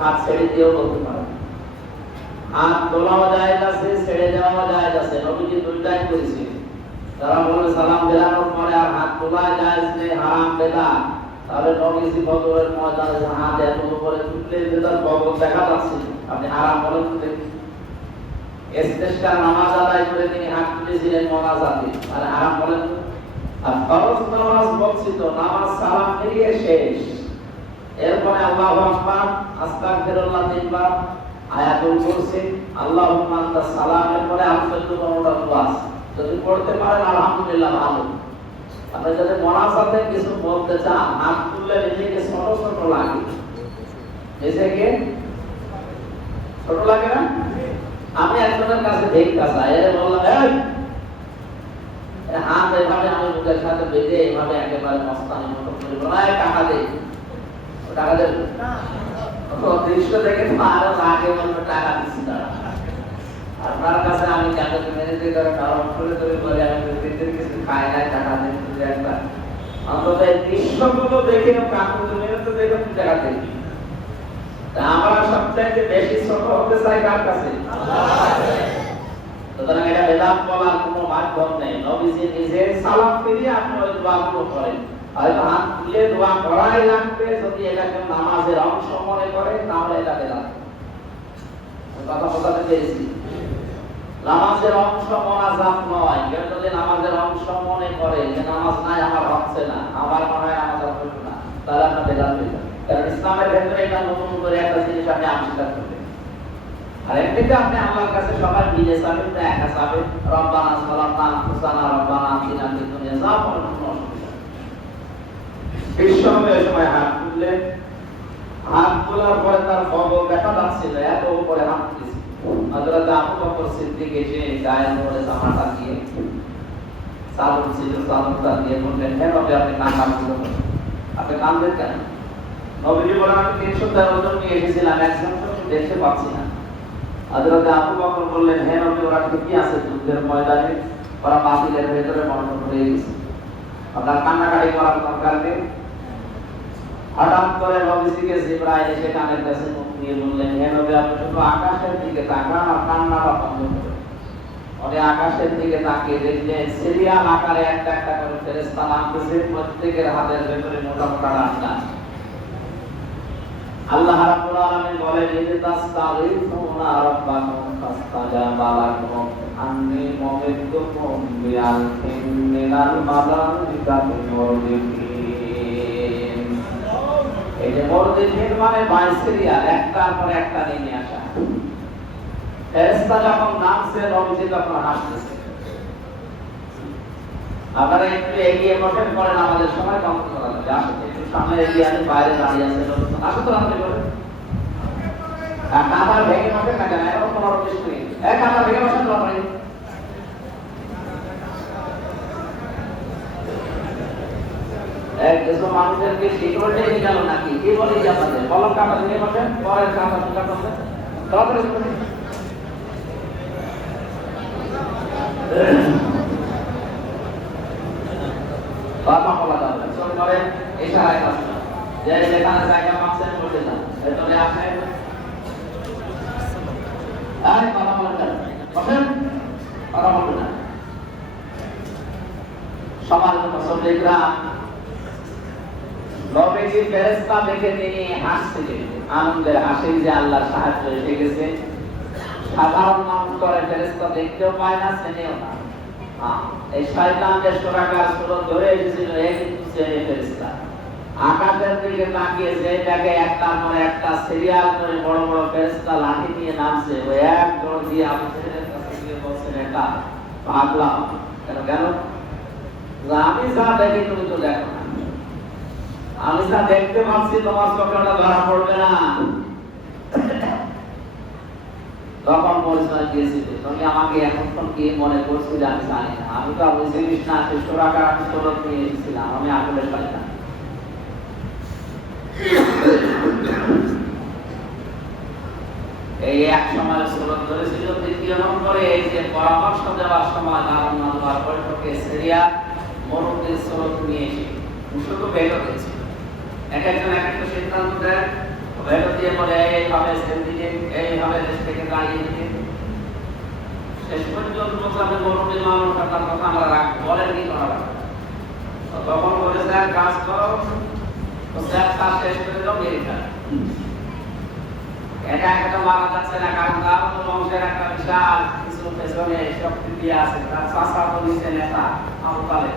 হাত ছেড়ে দিয়েও বলতে পারে, হাত তোলাও যায় আছে, ছেড়ে দেওয়াও যায় আছে। নবীজি দুইটাই করেছে। যারা বলে সালাম ফেরানোর পরে আর হাত তোলা যায় হারাম বেদাত, তাহলে নবীজি বদরের ময়দানে হাত এত উপরে তুললে যে তার বদর দেখা যাচ্ছে, আপনি হারাম বলেন তো দেখি। ইস্তেসকার নামাজ আদায় করে তিনি হাত তুলেছিলেন মোনাজাতে, মানে হারাম বলেন তো। আর ফরজ নামাজ বলছিল নামাজ সালাম ফিরিয়ে শেষ, এরপরে আল্লাহু আকবার, আস্তাগফিরুল্লাহ তিনবার, আয়াতুল কুরসি, আল্লাহুম্মা আনতাস সালাম, এরপরে আলহামদুলিল্লাহ দোয়া আছে। যদি পড়তে পারেন আলহামদুলিল্লাহ ভালো। আপনি যদি মোনাজাতে কিছু বলতে চান, হাত তুললে নিজেকে ছোট ছোট লাগে, নিজেকে ছোট লাগে না? আমি একজনের কাছে দেখতেছি, এর বললাম এই হাত এভাবে আমি মুখের সাথে বেঁধে এভাবে একেবারে মস্তানি মতো করে বলাই টাকা দে, টাকা দে না। দৃশ্য দেখে তো আরো আগে বলবো টাকা দিচ্ছি তারা। আপনার কাছে আমি যাকে মেরেতে করে কারণ করে তৈরি করে আমি দিতে কিছু খাই না, টাকা দিতে একবার অন্তত এই দৃশ্যগুলো দেখে কাকুকে মেরেতে দেখে তুই টাকা দিবি। তা আমরা সবচাইতে বেশি ছোট হতে চাই কার কাছে? সুতরাং এটা বেদাত বলার কোনো মাধ্যম নেই। নবীজি নিজে সালাম ফিরিয়ে আপনি ওই দোয়াগুলো করেন, হয়তো হাত তুলে দোয়া করাই লাগবে। যদি এটাকে নামাজের অংশ মনে করে তাহলে এটা বেদাত। কথা বোঝাতে পেরেছি? নামাজের অংশ মোনাজাত নয়। কেউ যদি নামাজের অংশ মনে করে যে নামাজ নাই আমার হচ্ছে না, আমার মনে হয় নামাজ হবে না, তাহলে আপনার বেদাত হয়ে যাবে। কারণ ইসলামের ভেতরে এটা নতুন করে একটা জিনিস আপনি আবিষ্কার করবেন। আর এমনিতে আপনি আল্লাহর কাছে সবাই মিলে চাবেন, তো একা চাবেন রব্বানা সালামনা আনফুসানা রব্বানা আতিনা ফিদ দুনিয়া, যা বলেন কোনো অসুবিধা নেই। বিশ্বনবী ওই সময় হাত তুললেন, হাত তোলার পরে তার বগল দেখা যাচ্ছিল, এত উপরে হাত তুলেছে। হযরত আবু বকর সিদ্দিক এসে গায়ের উপরে জামাটা দিয়ে চাদর ছিল, চাদরটা দিয়ে বললেন, হে নবী আপনি কান্না করছেন, আপনি কাঁদলেন কেন? নবীজি বলেন, আমি 300 ওজন নিয়ে এসেছিলাম, একজন দেখতে পাচ্ছি না। হযরত আবু বকর বললেন, হে নবী ওরা ঠিকই আছে যুদ্ধের ময়দানে, ওরা বাতিলের ভেতরে মরণ হয়ে গেছে, আপনার কান্নাকাটি করার দরকার নেই। হঠাৎ করে নবীজিকে জিবরাইল এসে কানের কাছে মুখ নিয়ে বললেন, হে নবী আপনি শুধু আকাশের দিকে তাকান আর কান্নাটা বন্ধ করুন। উনি আকাশের দিকে তাকিয়ে দেখলেন সিরিয়াল আকারে একটা একটা করে ফেরেশতা নামতেছে, প্রত্যেকের হাতের ভেতরে মোটা মোটা ডান্ডা। আল্লাহ রাব্বুল আলামিন বলেন, ইযতাস্তাগীথুনা রাব্বাকুম ফাস্তাজাবা লাকুম আন্নী মুমিদ্দুকুম বিআলফিন মিনাল মালাইকাতি মুরদিফিন। এই যে মুরদিফিন মানে বাইসিরিয়াল, একটার পর একটা নেমে আসা। ফেরেশতা যখন নামছে নবীজি তখন হাসতেছে। আপনারা একটু এগিয়ে বসেন, পরে আমাদের সময় কম করা যাবে। আসলে একটু সামনে এগিয়ে আসেন, বাইরে দাঁড়িয়ে আছে লোকজন, আসো তো রাত্রে করে কাঁথা ভেঙে বসেন না কেন? এখন 15-20 মিনিট কাঁথা ভেঙে বসেন তো আপনি। কিছু মানুষদেরকে সিকিউরিটি নিয়ে গেল নাকি কি বলি যে আপনাদের বলম, কাঁথা ভেঙে বসেন, পরের কাঁথা সুন্দর করবেন তাড়াতাড়ি। বাবা বলা যাবে চল করে ইশারায় কাজ যে যেখানে জায়গা পাচ্ছেন বসে যান। এরপরে আপনি আরে কথা বলেন, বসেন, কথা বলবেন না। সমাজ মুসলিমরা নবীজি ফেরেশতা দেখে তিনি হাসছিলেন, আনন্দের হাসি যে আল্লাহর সাহায্য এসে গেছে। সাধারণ মানুষ করে ফেরেশতা দেখতেও পায় না, চেনেও না। এই শয়তান যে সুরাকার সুরত ধরে এসেছিল এই কিন্তু চেনে ফেরেশতা। আকাশের দিকে তাকিয়ে যে দেখে একটার পর একটা সিরিয়াল করে বড় বড় ফেরেশতা লাঠি নিয়ে নামছে, ওই এক দৌড় দিয়ে আবু জাহেলের কাছে গিয়ে বলছেন, এটা পাগলা কেন কেন? আমি যা দেখি তুমি তো দেখো না, আমি যা দেখতে পাচ্ছি তোমার চোখে ওটা ধরা পড়বে না। তখন পরিচয় দিয়েছিল, তুমি আমাকে এতক্ষণ কি মনে করছিলে আমি জানি না, আমি তো বুঝিস না সুরাকার আমি সুরত নিয়ে এসেছিলাম, আমি আসলে শয়তান। এই এক সময় সুরত ধরেছিল। দ্বিতীয় নম্বরে এই যে পরামর্শ দেওয়ার সময় নারায়ণ বৈঠকে সিরিয়া মরুদের সুরত নিয়ে এসে শুধু বের হয়েছে। এক একজন এক একটা সিদ্ধান্ত দেয়, ভেতর দিয়ে বলে এইভাবে সেন্দিকে এইভাবে দেশ থেকে দাঁড়িয়ে দিকে শেষ পর্যন্ত আমি গরমের মানুষ আপনার কথা আমরা রাখবো বলেন কি করা রাখবো তখন বলে স্যার কাজ করো তো স্যার কাজ শেষ করে দাও মেরে ফেল এটা একটা মারা যাচ্ছে না কারণ তার তো বংশের একটা বিশাল কিছু পেছনে শক্তি দিয়ে আছে তার চাষা তো নিচে নেতা আমতালে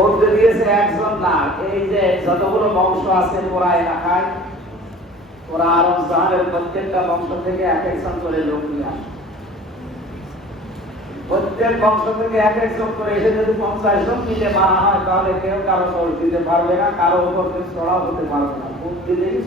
বলতে দিয়েছে একজন না এই যে যতগুলো বংশ আছে পুরা এলাকায় ওরা আরব জাহানের প্রত্যেকটা বংশ থেকে এক একজন করে লোক নিয়ে আসে প্রত্যেক বংশ থেকে এক একজন করে এসে যদি 50 জন মিলে মারা হয় তাহলে কেউ কারো দোষ দিতে পারবে না কারো উপর কেউ চড়াও হতে পারবে না ভোট দিলেই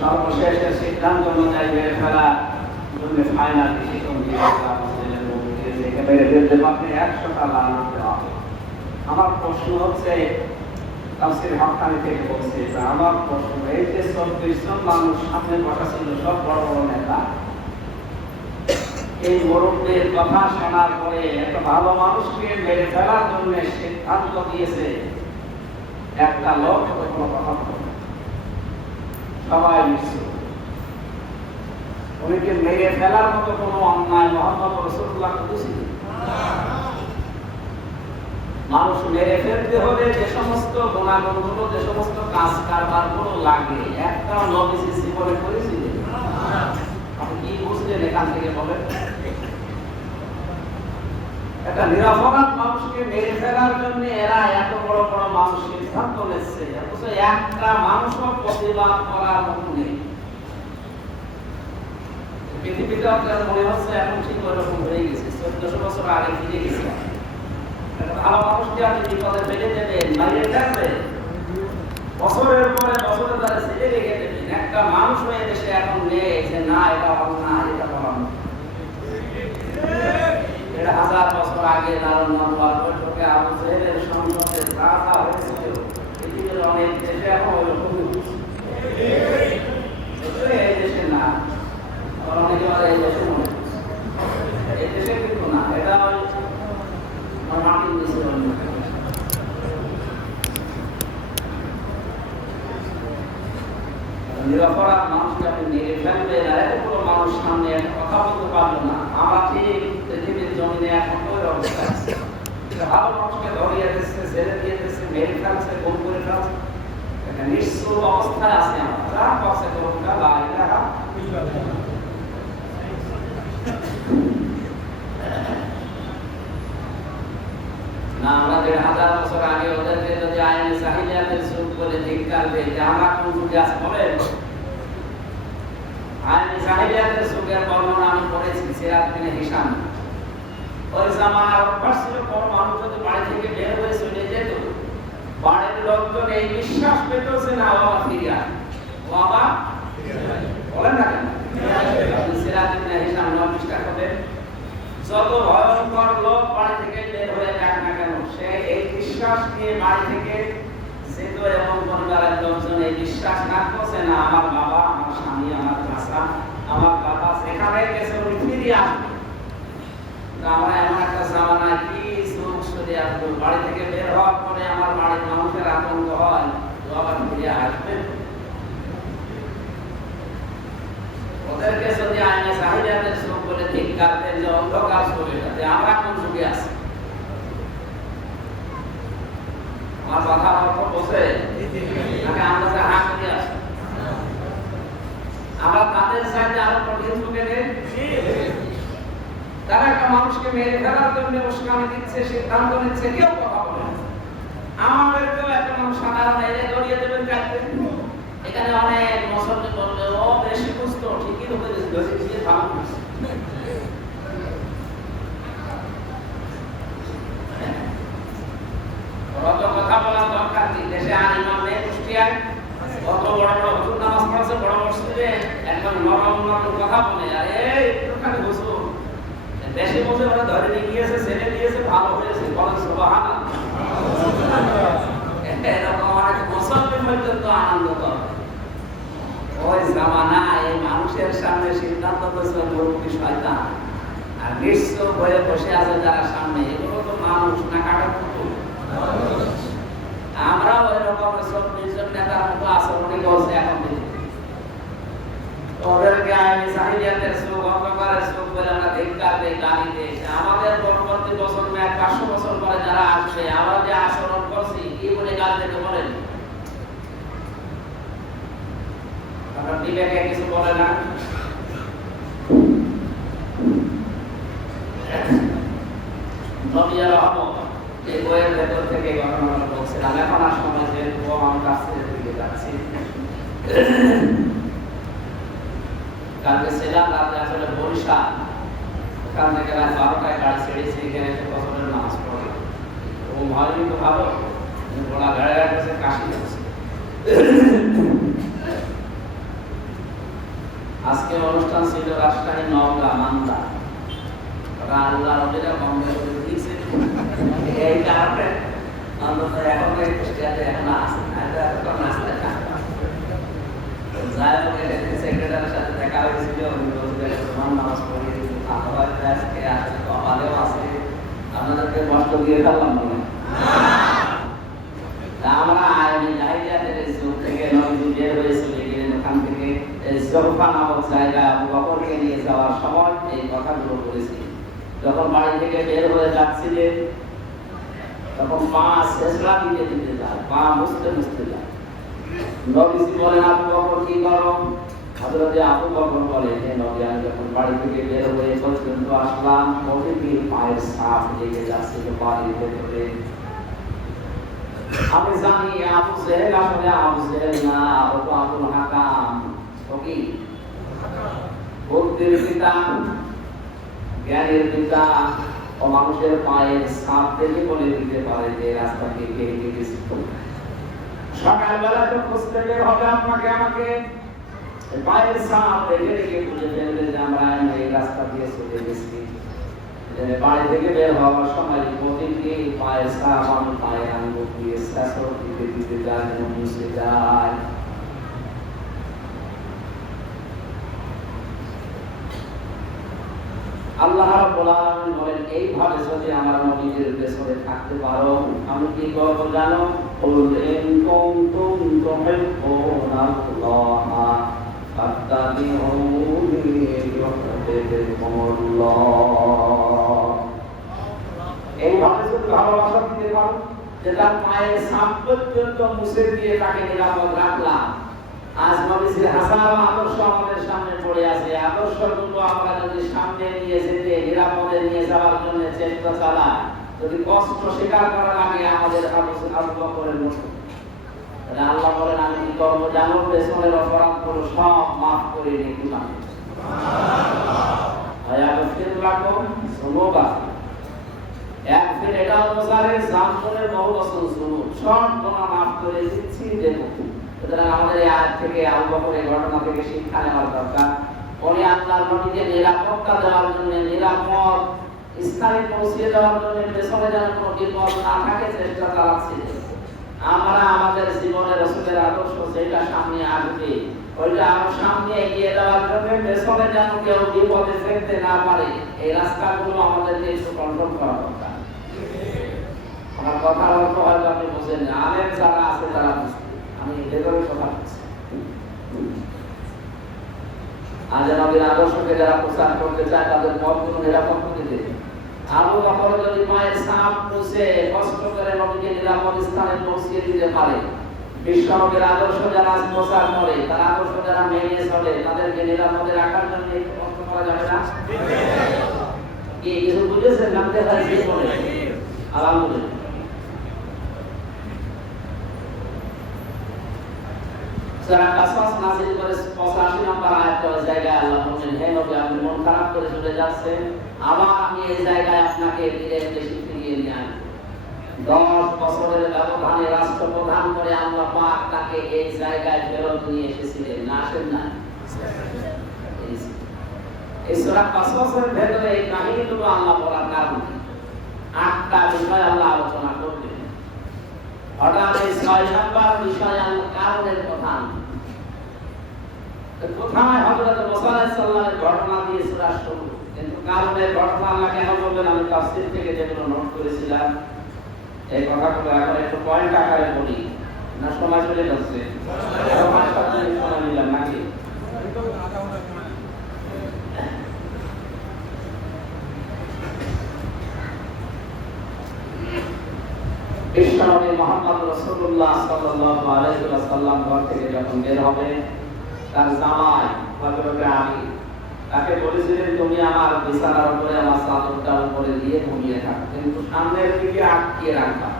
সর্বশেষের সিদ্ধান্ত অনুযায়ী বের ফেলা ফাইনাল ডিসিশন আমার প্রশ্ন হচ্ছে তাফসীর হক্কানি থেকে বলছে আমার প্রশ্ন এই যে 40 জন মানুষ সামনে বসা ছিল সব বড় বড় নেতা এই মুরব্বীর কথা শোনার পরে একটা ভালো মানুষকে মেরে ফেলার জন্য সিদ্ধান্ত দিয়েছে একটা লোক কোনো কথা সবাই নিশ্চয় উনিকে মেরে ফেলার মতো কোনো অন্যায় মুহাম্মদ রাসূলুল্লাহ করেছিল মানুষ মেরে ফেলতে হলে যে সমস্ত গুণাগুণগুলো যে সমস্ত কাজ কারবারগুলো লাগে একটাও নবীজি জীবনে করেছিলেন আপনি কি বুঝলেন এখান থেকে বলেন একটা নিরপরাধ মানুষকে মেরে ফেলার জন্য এরা এত বড় বড় মানুষ সিদ্ধান্ত নিচ্ছে অথচ একটা মানুষও প্রতিবাদ করার মতো নেই পৃথিবীতে আপনার মনে হচ্ছে এখন ঠিক ওরকম হয়ে গেছে 1400 বছর আগে ফিরে গেছে একটা ভালো মানুষকে আপনি বিপদে ফেলে দেবেন মারিয়ে ফেলবেন বছরের পরে বছরে তারা ছেড়ে রেখে দেবেন একটা মানুষ হয়ে দেশে এখন নেই যে না এটা হবে না এটা বলা এটা 1000 বছর আগে নারদ বৈঠকে আবু জেহেলের সংসদে রাজা হয়েছিল পৃথিবীর অনেক দেশে এখন ওইরকম এই দেশে না অনেকে বলে এই দেশে মনে এই দেশে কিন্তু না এটা মাটির নিচে নিরপরাধ মানুষকে আপনি মেরে ফেলবেন আর এতগুলো মানুষ সামনে একটা কথা বলতে পারলো না আমরা ঠিক পৃথিবীর জমিনে এখন ওই অবস্থা আছে ভালো মানুষকে ধরিয়ে দিচ্ছে ছেড়ে দিয়ে দিচ্ছে মেরে ফেলছে গুম করে ফেলছে একটা নিঃস্ব অবস্থায় আছে আমরা যা পাশে করুনটা লাইলা না আমরা 1000 বছর আগে ওদেরকে যদি আইনে সাহিলিয়াতের যুগ বলে ধিক্কার দেয় যে আমরা কোন যুগে আছে বলেন আইনে সাহিলিয়াতের যুগের বর্ণনা আমি পড়েছি সিরাত বিন হিশাম ওই জামানার অভ্যাস ছিল কোন মানুষ যদি বাড়ি থেকে বের হয়ে চলে যেত বাড়ির লোকজন এই বিশ্বাস পেত যে না বাবা ফিরে আসবে বাবা বলেন না কেন সিরাত বিন হিশাম নবষ্টা হবে যত ভয়ঙ্কর লোক বাড়ি থেকে বের হয়ে যাক না কেন সে এই বিশ্বাস নিয়ে বাড়ি থেকে যেত এবং পরিবারের লোকজন এই বিশ্বাস রাখছে না আমার বাবা আমার স্বামী আমার চাচা আমার বাবা সেখানে গেছে উনি ফিরে আসবে আমরা এমন একটা জামানায় কি সুখ সরে আসবো বাড়ি থেকে বের হওয়ার পরে আমার বাড়ির মানুষের আতঙ্ক হয় তো আবার ফিরে আসবে ওদেরকে যদি আইনে সাহিলিয়াতের যুগ বলে ধিক্কার দেন যে অন্ধকার চলে যাবে আমরা কোন যুগে আছি আমার কথা অর্থ বোঝে নাকি আমরা যে হাঁ করে আছি আমরা তাদের সাথে আরো কঠিন যুগে নেই যারা একটা মানুষকে মেরে ফেলার জন্য উস্কানি দিচ্ছে, সিদ্ধান্ত নিচ্ছে, কেউ কথা বলে না। আমাদেরকেও একটা মানুষ সাধারণ এলে ধরিয়ে দেবেন কাটতে। এখানে অনেক মুসলমান বলবে ও বেশি বুঝতো, ঠিকই তো বেশি ভালো বুঝছে। অত কথা বলার দরকার নেই। দেশে আর ইমাম নেই কুষ্টিয়ায়, কত বড় বড় হুজুর নামাজ পড়াচ্ছে, বড় মসজিদে একবার নরম নরম কথা বলে, আরে একটুখানি বুঝো বেশি বুঝে ওরা ধরে নিয়ে গিয়েছে, ছেড়ে দিয়েছে, ভালো হয়েছে, বলেন সুবহানাল্লাহ। এরকম অনেক মুসলমান পর্যন্ত আনন্দ করে। ওই জামানা এই মানুষের সামনে সিদ্ধান্ত দিয়েছে মুরব্বী শয়তান, আর নিশ্চয় বয়ে বসে আছে যারা সামনে, এগুলো তো মানুষ না কাটা কুকুর। আমরা ওই রকম সব নির্জন নেতার মতো আচরণই করছে এখন। ওদেরকে আমি সাহিদিয়াতের সুখ অন্ধকারের সুখ বলে আমরা ধিক্কার দেই, গালি দেই। আমাদের পরবর্তী বছর 500 বছর পরে যারা আসবে, আমরা যে আচরণ করছি কি বলে গালি দিতে বলেন? আপনার বিবেকে কিছু বলে না? নবিয়া রহমত এই বইয়ের ভেতর থেকে ঘটনাটা বলছিলাম। এখন আর সময় যেহেতু আমার কাছে দিকে যাচ্ছি, কালকে ছিলাম রাতে আসলে বরিশাল, ওখান থেকে রাত 12টায় গাড়ি ছেড়েছি, এখানে এসে ফজরের নামাজ পড়ে ও হয়নি তো ভালো, গোড়া গাড়ি গাড়ি কাশি যাচ্ছে। আজকে অনুষ্ঠান ছিল রাজশাহী, নওগাঁ, মান্দা। ওরা আল্লাহ রবিরা বন্ধ করে দিয়েছে, এই কারণে অন্তত এখন কুষ্টিয়াতে এখন আসে না, এখন আসলে যাই হোক সেক্রেটারির সাথে দেখা হয়েছিল, নামাজ পড়িয়ে আজকে আসলে কপালেও আছে, আপনাদেরকে কষ্ট দিয়ে ফেললাম বলে আমরা আইনি জাহিলিয়াতের যুগ থেকে নবী বের হয়েছিল, ওখান থেকে জোহফা নামক জায়গায় আবু বকরকে নিয়ে যাওয়ার সময় এই কথাগুলো বলেছি। যখন বাড়ি থেকে বের হয়ে যাচ্ছিলেন তখন পা শেষরা দিতে দিতে যায়, পা মুছতে মুছতে যায়। নবীজি বলেন আবু বকর কি করো? হযরত আবু বকর বলেন, হে নবী, আমি যখন বাড়ি থেকে বের হয়ে পর্যন্ত আসলাম, প্রতিদিন পায়ের ছাপ লেগে যাচ্ছিল বাড়ির ভেতরে। আমি জানি আবু জেহেল আসলে আবু জেহেল না, ও তো আবুল হাকাম, ও কি বুদ্ধির পিতা, জ্ঞানের পিতা, ও মানুষের পায়ের ছাপ দেখে বলে দিতে পারে যে রাস্তা দিয়ে কে গেছে। সকালবেলা তো খুঁজতে বের হবে আপনাকে আমাকে, পায়ের ছাপ দেখে দেখে খুঁজে ফেলবে যে আমরা এই রাস্তা দিয়ে চলে গেছি। বাড়ি থেকে বের হওয়ার সময় প্রতিদিন পায়ের ছাপ আমি পায়ে আঙ্গুল দিয়ে শাসর দিতে দিতে যায়, মুছে যায়। আল্লাহ রাব্বুল আলামিন বলেন, এইভাবে যদি আমার নবীদের পেছনে থাকতে পারো, আমি কি করব জানো? কুল ইন কুনতুম তুহিব্বুনাল্লাহা ফাত্তাবিউনি ইউহিব্বুকুমুল্লাহ। এইভাবে যদি ভালোবাসা দিতে পারো যে তার পায়ের ছাপ পর্যন্ত মুছে দিয়ে তাকে নিরাপদ রাখলাম। আজ নবীজির হাসান আদর্শ আমাদের সামনে পড়ে আছে, আদর্শগুলো আমরা যদি সামনে নিয়ে যেতে, নিরাপদে নিয়ে যাওয়ার জন্য চেষ্টা চালাই, যদি কষ্ট স্বীকার করার আগে আমাদের আবু বকরের মতো, তাহলে আল্লাহ বলেন আমি কি করবো জানো? পেছনের অপরাধগুলো সব মাফ করে দিলাম। একদিন এটাও বোঝারে জামনের বহু বছর জুনুব সব গুনাহ মাফ করে দিচ্ছি দেখো। সুতরাং আমাদের এই আয়াত থেকে আবু বকরের ঘটনা থেকে শিক্ষা নেওয়ার দরকার। উনি আল্লাহর নবীকে নিরাপত্তা দেওয়ার জন্য, নিরাপদ স্থানে পৌঁছে দেওয়ার জন্য পেছনে যেন কোনো বিপদ না থাকে চেষ্টা চালাচ্ছিলেন। আমরা আমাদের জীবনের রাসূলের আদর্শ যেটা সামনে আসবে ওইটা আমার সামনে এগিয়ে দেওয়ার জন্য পেছনে যেন কেউ বিপদে ফেলতে না পারে, এই রাস্তাগুলো আমাদেরকে একটু কন্ট্রোল করা দরকার। আমার কথার অর্থ হয়তো আপনি বুঝেন না, আলেম যারা আছে তারা বুঝতে, আমি ভেতরে কথা বলছি। আজ নবীর আদর্শকে যারা প্রচার করতে চায় তাদের পথগুলো নিরাপদ করে দিতে। আবু বকর যদি মায়ের ছাপ মুছে কষ্ট করে নবীকে নিরাপদ স্থানে পৌঁছে দিতে পারে, বিশ্বনবীর আদর্শ যারা প্রচার করে, তার আদর্শ যারা মেনে চলে, তাদেরকে নিরাপদে রাখার জন্য একটু কষ্ট করা যাবে না? কি কিছু বুঝেছেন? নামতে পারছি বলে আলহামদুলিল্লাহ। সূরা কাসাস নাযিল করে 85 নম্বর আয়াতে ওই জায়গায় আল্লাহ বলেন, হে নবী, আপনি মন খারাপ করে চলে যাচ্ছেন, আবার আমি এই জায়গায় আপনাকে ফিরে এসে ফিরিয়ে নিয়ে আনব। 10 বছরের ব্যবধানে রাষ্ট্রপ্রধান করে আল্লাহ পাক তাকে এই জায়গায় ফেরত নিয়ে এসেছিলেন, না আসেন না? এই সূরা কাসাসের ভেতরে এই কাহিনীগুলো আল্লাহ বলার কারণ কি? 8টা বিষয় আল্লাহ আলোচনা করবেন। হঠাৎ এই 6 নম্বর বিষয় আল্লাহ কারণের কথা। কোথায় হযরত মুসা আলাইহিস সালামের ঘটনা দিয়ে সূরা শুরু, কিন্তু কারণের ঘটনা আল্লাহ কেন বলবেন? আমি তাফসীর থেকে যেগুলো নোট করেছিলাম এই কথাগুলো এখন একটু পয়েন্ট আকারে বলি, না সময় চলে যাচ্ছে। আরো 5-7 মিনিট সময় নিলাম নাকি? বিশ্বনবী মুহাম্মদ রাসূলুল্লাহ সাল্লাল্লাহু আলাইহি ওয়াসাল্লাম ঘর থেকে যখন বের হবে, তার জামাই হযরত আলী তাকে বলেছিলেন, তুমি আমার বিছানার উপরে আমার চাদরটা উপরে দিয়ে ঘুমিয়ে থাকো, কিন্তু সামনের দিকে আটকিয়ে রাখবা।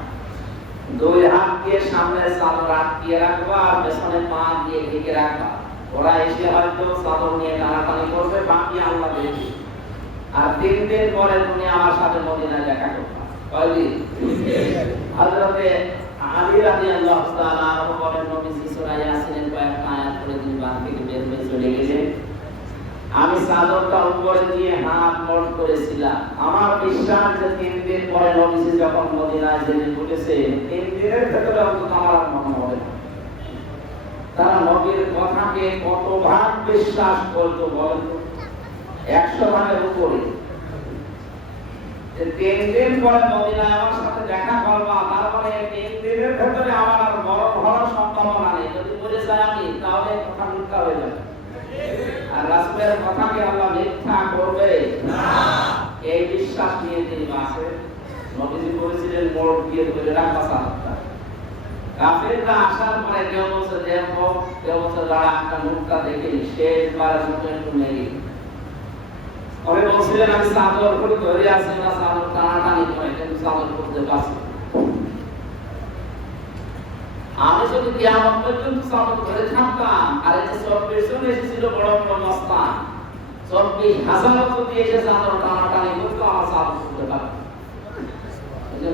2 হাত দিয়ে সামনের চাদর আটকিয়ে রাখবা আর পেছনে পা দিয়ে ঢেকে রাখবা। ওরা এসে হয়তো চাদর নিয়ে টানাটানি করবে, বাকি আল্লাহ দেখবে। আর 3 দিন পরে তুমি আমার সাথে মদিনায় দেখা করবা। কয়দিন? হযরতে আলী রাদিয়াল্লাহু তাআলা আনহু বলেন, নবীজি সূরা ইয়াসিনের কয়েকটা আয়াত পড়ে তিনি বাড়ি থেকে বের হয়ে চলে গেলেন। আমি চাদরটা উপরে দিয়ে হাত মোড় করেছিলাম। আমার বিশ্বাস যে 3 দিন পরে নবীজি যখন মদিনায় যেতে বলেছে, 3 দিনের ভেতরে অন্তত আমার মনে হবে না। তারা নবীর কথাকে কত ভাগ বিশ্বাস করতো বলেন তো? 100 ভাগের উপরে। 3 দিন পরে মদিনায় আমার সাথে দেখা করবা, তার মানে 3 দিনের ভেতরে আমার আর বড় হওয়ার সম্ভাবনা নেই। যদি বলে যাই আমি, তাহলে কথা মিথ্যা হয়ে যাবে। আর রাসূলের কথাকে আল্লাহ মিথ্যা করবে না, এই বিশ্বাস নিয়ে তিনি বাঁচে। নবীজি বলেছিলেন, মোড় দিয়ে ধরে রাখবা চাদরটা। কাফেররা আসার পরে কেউ বলছে দেখো, কেউ বলছে দাঁড়া, একটা মুখটা দেখি, শেষবারের মতো একটু নেই। আমি বলছিলেন আমি চাদর করে ধরে আছি, না চাদর টানাটানি করে, কিন্তু চাদর করতে পারছি। আমি যদি কিয়ামত পর্যন্ত চাদর ধরে থাকতাম, আর এই যে 24 জন এসেছিল বড় বড় মস্তান, 24,000 যদি এসে চাদর টানাটানি করতো, আমার চাদর করতে পারতাম।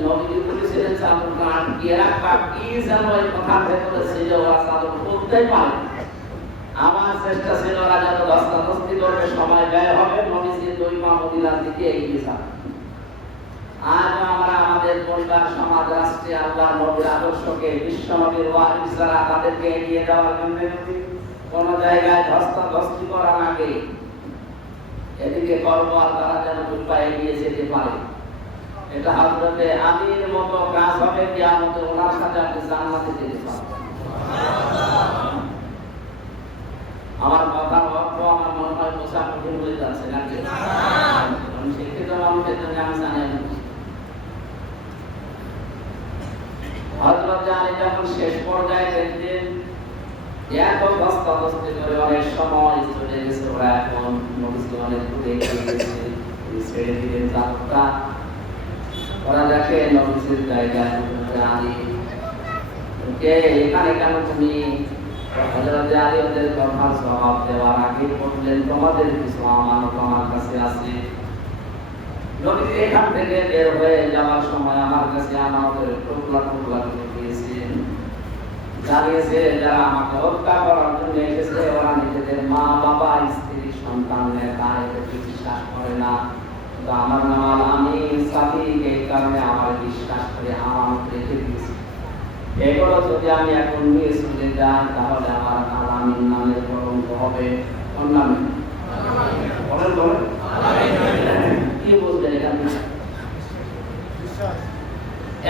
নবীজি বলেছিলেন চাদরটা আটকিয়ে রাখবা, কি যেন এই কথার ভেতরে ছিল, ওরা চাদর করতেই পারে। আমার চেষ্টা ছিল ওরা যেন দস্তাদস্তি করবে, সময় ব্যয় হবে, নবীজি 2 পা মদিনার দিকে এগিয়ে যান। আজ আমরা আমাদের পরিবার, সমাজ, রাষ্ট্রে আল্লাহর নবীর আদর্শকে, বিশ্ব নবীর ওয়ারিস যারা, তাদেরকে এগিয়ে দেওয়ার জন্য কোন জায়গায় ধস্তাধস্তি করার আগে এদিকে করবো, আর তারা যেন 2 পা এগিয়ে যেতে পারে। এটা হযরতে আলীর মতো কাজ হবে কিয়ামতে, ওনার সাথে আপনি জান্নাতে যেতে পারবেন। আমার কথার অর্থ আমার মনে হয় বোঝা কঠিন হয়ে যাচ্ছে নাকি? আমি শিক্ষিত মানুষের জন্য আমি জানি হযরত আলী যখন শেষ পর্যায়ে দেখলেন এত ধস্তাধস্তি করে অনেক সময় চলে গেছে, ওরা এখন নবীজি অনেক দূরে এগিয়ে গেছে, ছেড়ে দিলেন চাদরটা। ওরা দেখে নবীজির জায়গায় আলী, কে এখানে কেন তুমি? হযরত আলী ওদের কথার জবাব দেওয়ার আগে বললেন, তোমাদের কিছু আমানত আমার কাছে আছে। নবীজি এখান থেকে বের হয়ে যাওয়ার সময় আমার কাছে আমানতের টুকরা টুকরা করে দিয়েছেন। জানিয়েছে যারা আমাকে হত্যা করার জন্য এসেছে, ওরা নিজেদের মা, বাবা, স্ত্রী, সন্তানের গায়ে বিশ্বাস করে না। আমার নাম আমি সাদিক, এই কারণে আমার বিশ্বাস করে আমানত রেখে দিয়েছি। এগুলো যদি আমি এখন নিয়ে চলে যাই, তাহলে আমার আলামিন নামের কলঙ্ক হবে। কোন নামে? বলেন বলেন, কি বুঝলেন এখানে?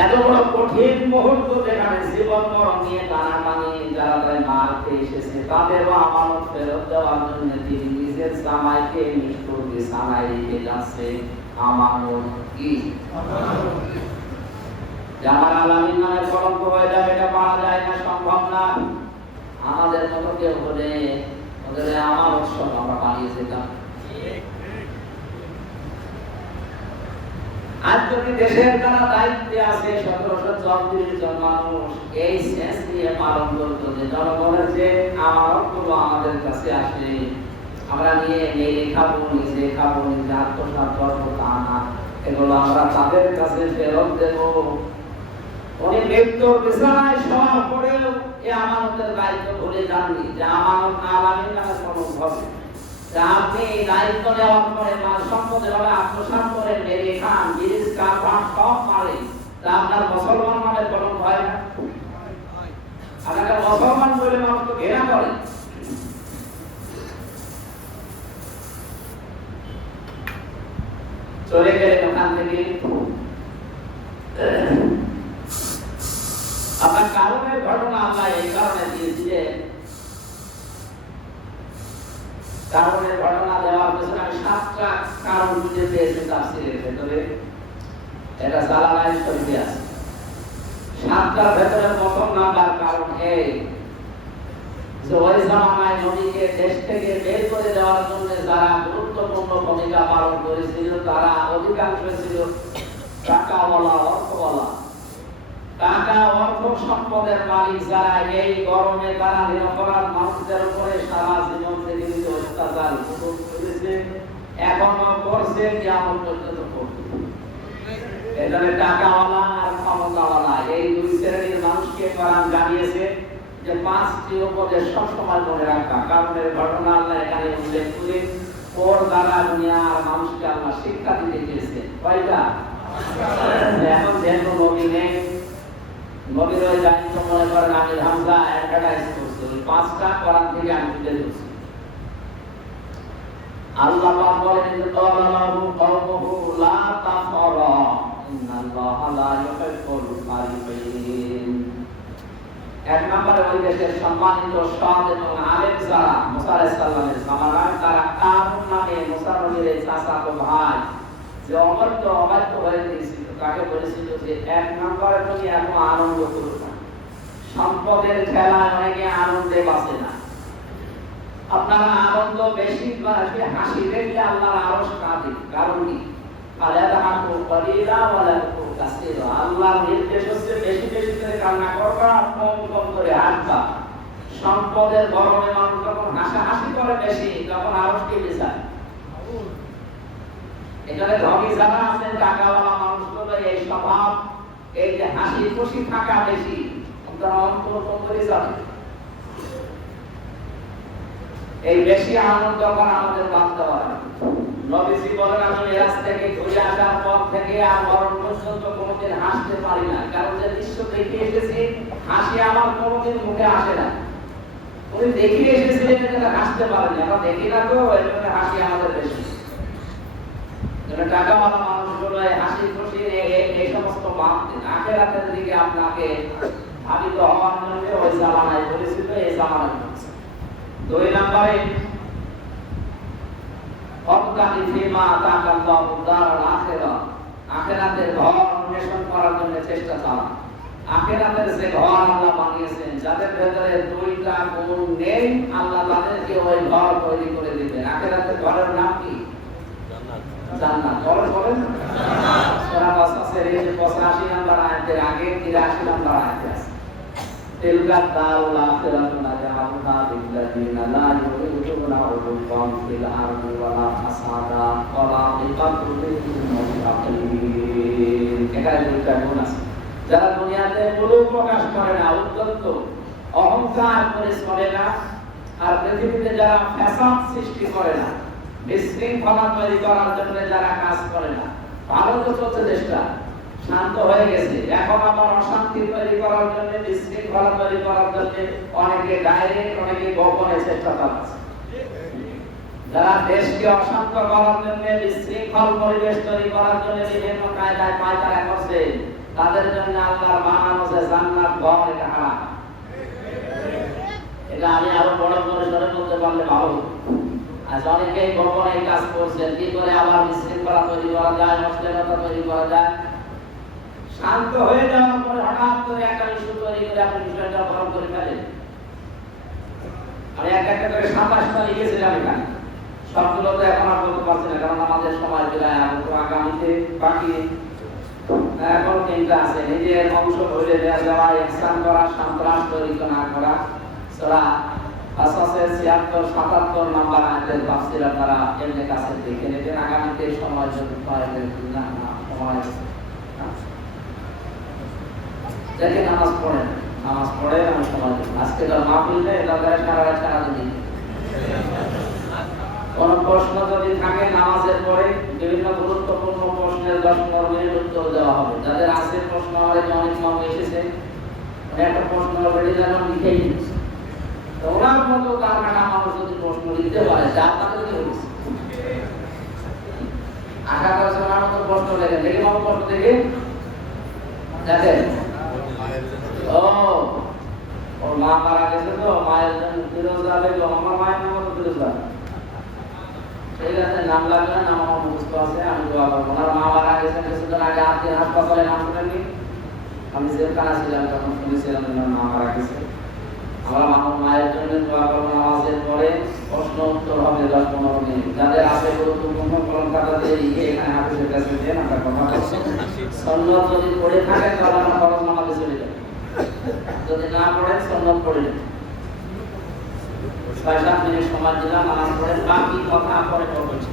এত বড় কঠিন মুহূর্ত যেখানে জীবন মরণ নিয়ে টানাটানি, যারা তাই মারতে এসেছে, তাদেরও আমানত ফেরত দেওয়ার জন্য তিনি নিজের জামাইকে মৃত্যুর বিছানায় রেখে যাচ্ছে। আমানত কি? আমার আলামিন নামের কলঙ্ক হয়ে যাবে, এটা পাওয়া যায় না, সম্ভব না। আমাদের মতো কেউ হলে ওদের আমানত সব আমরা পালিয়ে যেতাম। আজ যদি দেশের যারা দায়িত্বে আছে 1734 জন মানুষ এই সেন্স নিয়ে পালন করতো যে জনগণের যে আমানতগুলো আমাদের কাছে আসে আমরা নিয়ে মেরে খাবো, নিজে খাবো, নিজে আত্মসাৎ করবো, তা না, এগুলো আমরা তাদের কাছে ফেরত দেবো। উনি মৃত্যুর বিছানায় শোয়ার পরেও এই আমানতের দায়িত্ব ভুলে যাননি যে আমানত না আলামিন নামে কোনো হবে, যে আপনি দায়িত্ব নেওয়ার পরে মাল সম্পদ এভাবে আত্মসাৎ করে মেরে খান, ব্রিজ কারবার সব মারে, তা আপনার মুসলমান নামে কোনো ভয় না? আপনাকে মুসলমান বলে মানুষ তো ঘৃণা করে। চলে গেলেন ওখান থেকে। আপনার কারণের ঘটনা আল্লাহ এই কারণে দিয়েছিলেন, কারণের ঘটনা দেওয়ার পেছনে আমি 7টা কারণ খুঁজে পেয়েছি তাফসীরের ভেতরে, এটা জালালাইন শরীফে আছে। 7টার ভেতরে প্রথম নাম্বার কারণ এই যে ওই জামানায় নবীকে দেশ থেকে বের করে দেওয়ার জন্য যারা গুরুত্বপূর্ণ ভূমিকা পালন করেছিল তারা অধিকাংশ ছিল টাকাওয়ালা, অর্থওয়ালা। টাকা অর্থ সম্পদের মালিক যারা এই গরমে তারা নিরপরাধ মানুষদের উপরে সারা জীবন থেকে অত্যাচার করেছে, এখনো করছে, কিয়ামত পর্যন্ত করবে। এজন্য টাকাওয়ালা আর ক্ষমতাওয়ালা এই দুই শ্রেণীর মানুষকে কোরআন জানিয়েছে যে 5টি উপদেশ সবসময় মনে রাখা। কারণের ঘটনা আল্লাহ এখানে উল্লেখ করে ওর দ্বারা দুনিয়ার মানুষকে আল্লাহ শিক্ষা দিতে চেয়েছে। কয়টা? এখন যেহেতু নবী নেই, নবীর ওই দায়িত্ব মনে করেন আমির হামজা অ্যাডভার্টাইজ করছে, ওই 5টা কোরআন থেকে আমি তুলে ধরছি। আল্লাহ পাক বলেন যে ক্বালাহু কওমুহু লা তাফরা ইন্নাল্লাহা লা ইউহিব্বুল ফারিহিন। এক নম্বরে ওই দেশের সম্মানিত সৎ এবং আলেম যারা মুসা আলাইহিস সালামের জামানায়, তারা কারুন নামে মুসা নবীর এই চাচাতো ভাই যে অবাধ্য হয়ে গিয়েছিল, তাকে বলেছিল যে 1 নম্বরে তুমি এত আনন্দ করো না, সম্পদের খেলায় অনেকে আনন্দে বাঁচে না, আপনারা আনন্দ বেশি বাড়বে, হাসি দেখলে আল্লাহর আরশ কাঁদে। কারণ কি? আলাদা কলিলা ওয়ালা কাসীরা, আল্লাহর নির্দেশ হচ্ছে বেশি বেশি করে কান্না করবা, কম কম করে হাসবা। সম্পদের গরমে মানুষ যখন হাসাহাসি করে বেশি, তখন আরশ কেঁপে যায়। এখানে ধনী যারা আছেন, টাকাওয়ালা মানুষগুলো এই স্বভাব, এই যে হাসি খুশি থাকা বেশি, আপনারা অন্তর করে যাবে। এই বেশি আনন্দ করা আমাদের বাদ দেওয়া। নবীজি বলেন আমি মেরাজ থেকে ঘুরে আসার পর থেকে আর মরণ পর্যন্ত কোনোদিন হাসতে পারি না, কারণ যে দৃশ্য দেখে এসেছি হাসি আমার কোনোদিন মুখে আসে না। উনি দেখে এসেছিলেন এটা হাসতে পারেন, আমরা দেখি না, তো এর জন্য হাসি আমাদের বেশি। টাকাওয়ালা মানুষগুলো হাসি খুশি এই সমস্ত আখিরাতের দিকে আপনাকে ধাবিত হওয়ার জন্য ওই জামানায় বলেছিল, এই জামানায় বলছে। 2 নম্বরে অবকাতি ফিমা তাকাল্লাহু দারুল আখিরাহ, আখিরাতের ঘর অন্বেষণ করার জন্য চেষ্টা চালান। আখিরাতের যে ঘর আল্লাহ বানিয়েছেন, যাদের ভেতরে 2টা গুণ নেই, আল্লাহ তাদেরকে ওই ঘর তৈরি করে দিবেন। আখিরাতের ঘরের নাম কি? জান্নাত। বলেন সূরা বাসাসের 85 নম্বর আয়াতের আগে 83 নম্বর আয়াতে আছে, তিলকা দারুল আখিরাতু নাজাআলুহা লিল্লাযিনা লা ইউরিদুনা উলুওয়ান ফিল আরদি ওয়ালা ফাসাদা ওয়ালা বিকাতুল মুত্তাকিন। এখানে 2টা গুণ আছে। যারা দুনিয়াতে মুলুক প্রকাশ করে না, উদ্যত অহংকার করে চলে না, আর পৃথিবীতে যারা ফ্যাসাদ সৃষ্টি করে না, বিশৃঙ্খলা তৈরি করার জন্য যারা কাজ করে না। ভালো তো চলছে দেশটা, শান্ত হয়ে গেছে, এখন আবার অশান্তি তৈরি করার জন্য, বিশৃঙ্খলা তৈরি করার জন্য অনেকে ডাইরেক্ট, অনেকে গোপনে চেষ্টা চালাচ্ছে। যারা দেশকে অশান্ত করার জন্য, বিশৃঙ্খল পরিবেশ তৈরি করার জন্য বিভিন্ন কায়দায় পায়তারা করছে, তাদের জন্য আল্লাহর বানানো যে জান্নাত ঘর, এটা হারাম। এটা আমি আরো বড় পরিসরে বলতে পারলে ভালো। আজ অনেকেই গোপনে কাজ করছেন, কি করে আবার বিশৃঙ্খলা তৈরি করা যায়, অশ্লীলতা তৈরি করা যায়। শান্ত হয়ে যাওয়ার পরে হঠাৎ করে একটা ইস্যু তৈরি করে আপনি বিষয়টা বরং করে ফেলেন। আমি একটা করে 27টা লিখেছিলাম এখানে, সবগুলো তো এখন আর বলতে পারছি না, কারণ আমাদের সময় প্রায় আগামীতে বাকি এখন তিনটা আছে, নিজের অংশ ভরে দেওয়া, ইহসান করা, সন্ত্রাস তৈরি না করা। সূরা কাসাসের ৭৬ ৭৭ নাম্বার আয়াতের তাফসীর আপনারা এমনি কাছে দেখে নেবেন। আগামীতে সময় যদি পায় না সময় আছে। দেখে নামাজ পড়েন, নামাজ পড়ে আমি সময় দিই। আজকে তো মাহফিল নেই, তাহলে সারা রাত সারা দিন কোন প্রশ্ন যদি থাকে নামাজের পরে বিভিন্ন গুরুত্বপূর্ণ প্রশ্নের ১০-১৫ মিনিট উত্তর দেওয়া হবে। যাদের আছে প্রশ্ন অলরেডি অনেক মানুষ এসেছে, একটা প্রশ্ন অলরেডি যেন লিখেই দিচ্ছে। তো ওনার মতো কারখানা মানুষ যদি প্রশ্ন লিখতে পারে, যা আপনাদের কি হয়েছে ৮৮ জনের মতো প্রশ্ন লেখেন, দেখে বাবু প্রশ্ন দেখে দেখেন। ওর মা মারা গেছে, তো মায়ের জন্য ফিরোজা বেগম, আমার মায়ের নাম হলো ফিরোজা। ঠিক আছে, নাম লাগবে না, নাম আমার মুখস্থ আছে, আমি দোয়া করবো। ওনার মা মারা গেছেন কিছুদিন আগে, আপনি হাসপাতালে নাম শুনেননি? আমি জেলখানা ছিলাম, তখন শুনেছিলাম ওনার মা মারা গেছে। আমরা আমার মায়ের জন্য দোয়া করবো। নামাজের পরে প্রশ্ন উত্তর হবে ১০-১৫ মিনিট। যাদের আছে গুরুত্বপূর্ণ কলম খাতাতে লিখে এখানে হাফিজের কাছে দেন, আমরা কথা বলছি। সুন্নাত যদি পড়ে থাকেন তাহলে আমরা ফরজ নামাজে চলে যাব, যদি না পড়েন সুন্নাত পড়ে নেন। ৬-৭ মিনিট সময় দিলাম, নামাজ পড়েন, বাকি কথা পরে বলছি।